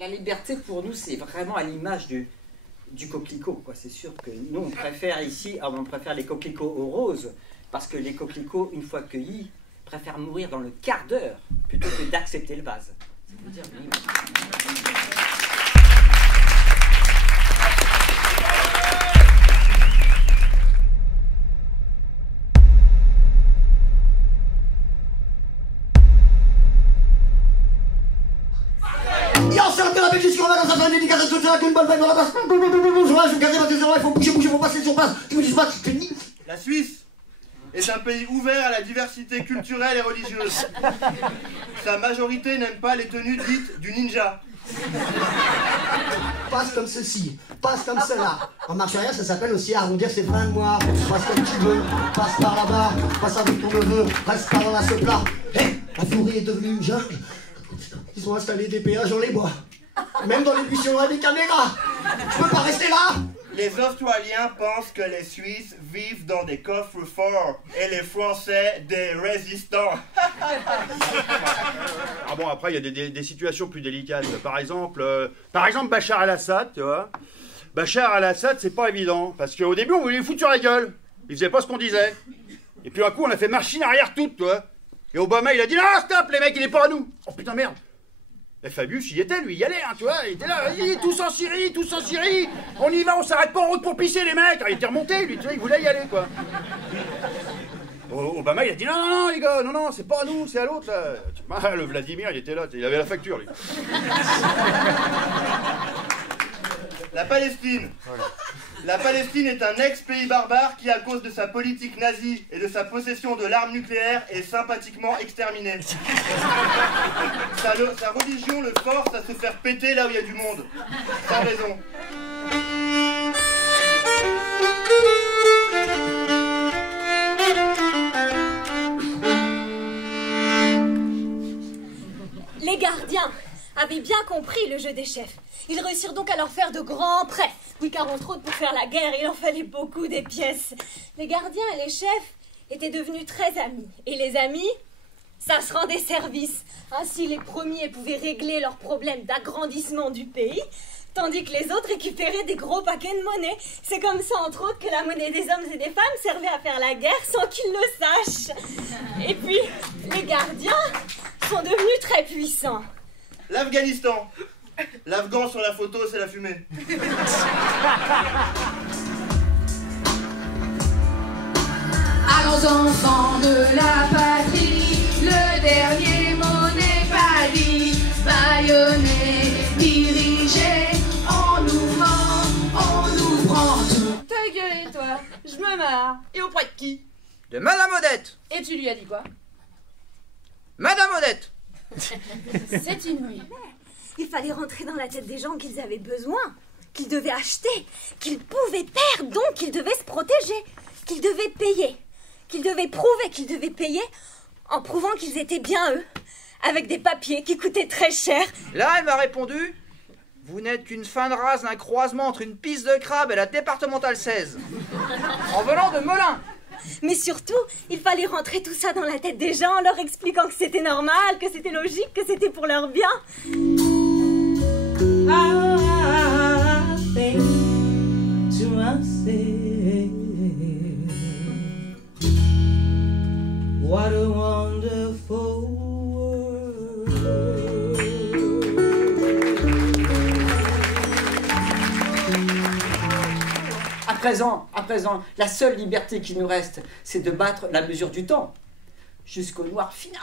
La liberté, pour nous, c'est vraiment à l'image du coquelicot, quoi. C'est sûr que nous, on préfère ici, on préfère les coquelicots aux roses, parce que les coquelicots, une fois cueillis, préfèrent mourir dans le quart d'heure plutôt que d'accepter le vase. Ça veut dire l'image. La Belgique sur la dans sa fin dédicace à toute la bonne balle dans la passe. Je vais me casser parce que c'est vrai, il faut bouger, il faut passer sur place. Tu me dis pas, c'est fini. La Suisse est un pays ouvert à la diversité culturelle et religieuse. Sa majorité n'aime pas les tenues dites du ninja. Passe comme ceci, passe comme cela. En marche arrière, ça s'appelle aussi arrondir ses fins de mois. Passe comme tu veux, passe par là-bas, passe avec ton neveu, reste pas dans la plat. Hé, la forêt est devenue une jungle. Ils ont installé des péages dans les bois. Même dans les buissons, il y a des caméras. Je peux pas rester là. Les Australiens pensent que les Suisses vivent dans des coffres forts et les Français des résistants. Ah bon, après, il y a des situations plus délicates. Par exemple, Bachar el-Assad, tu vois. Bachar el-Assad, c'est pas évident. Parce qu'au début, on voulait lui foutre sur la gueule. Il faisait pas ce qu'on disait. Et puis, un coup, on a fait machine arrière toute, tu vois. Et Obama, il a dit, non, stop, les mecs, il est pas à nous. Oh putain, merde. Et Fabius, il y était, lui, il y allait, hein, tu vois, il était là, tous en Syrie, on y va, on s'arrête pas en route pour pisser, les mecs. Il était remonté, lui, tu vois, il voulait y aller, quoi. Obama, il a dit, non, les gars, non, c'est pas à nous, c'est à l'autre, là. Ah, le Vladimir, il était là, il avait la facture, lui. La Palestine. Voilà. La Palestine est un ex-pays barbare qui, à cause de sa politique nazie et de sa possession de l'arme nucléaire, est sympathiquement exterminé. Sa religion le force à se faire péter là où il y a du monde. Sans raison. Les gardiens avaient bien compris le jeu des chefs. Ils réussirent donc à leur faire de grands prêts. Oui, car entre autres, pour faire la guerre, il en fallait beaucoup des pièces. Les gardiens et les chefs étaient devenus très amis. Et les amis, ça se rendait service. Ainsi, les premiers pouvaient régler leurs problèmes d'agrandissement du pays, tandis que les autres récupéraient des gros paquets de monnaie. C'est comme ça, entre autres, que la monnaie des hommes et des femmes servait à faire la guerre sans qu'ils le sachent. Et puis, les gardiens sont devenus très puissants. L'Afghanistan. L'Afghan sur la photo, c'est la fumée. Allons enfants de la patrie, le dernier mot n'est pas dit. Bâillonné, dirigé, on nous ment, on nous prend tout. Ta gueule, toi, je me marre. Et auprès de qui? De Madame Odette. Et tu lui as dit quoi? Madame Odette. C'est inouï. Il fallait rentrer dans la tête des gens qu'ils avaient besoin, qu'ils devaient acheter, qu'ils pouvaient perdre, donc qu'ils devaient se protéger, qu'ils devaient payer, qu'ils devaient prouver qu'ils devaient payer en prouvant qu'ils étaient bien eux, avec des papiers qui coûtaient très cher. Là, elle m'a répondu, vous n'êtes qu'une fin de race d'un croisement entre une piste de crabe et la départementale 16, en venant de Melun. Mais surtout, il fallait rentrer tout ça dans la tête des gens en leur expliquant que c'était normal, que c'était logique, que c'était pour leur bien. I think to myself, what a wonderful world. À présent, la seule liberté qui nous reste, c'est de battre la mesure du temps jusqu'au noir final.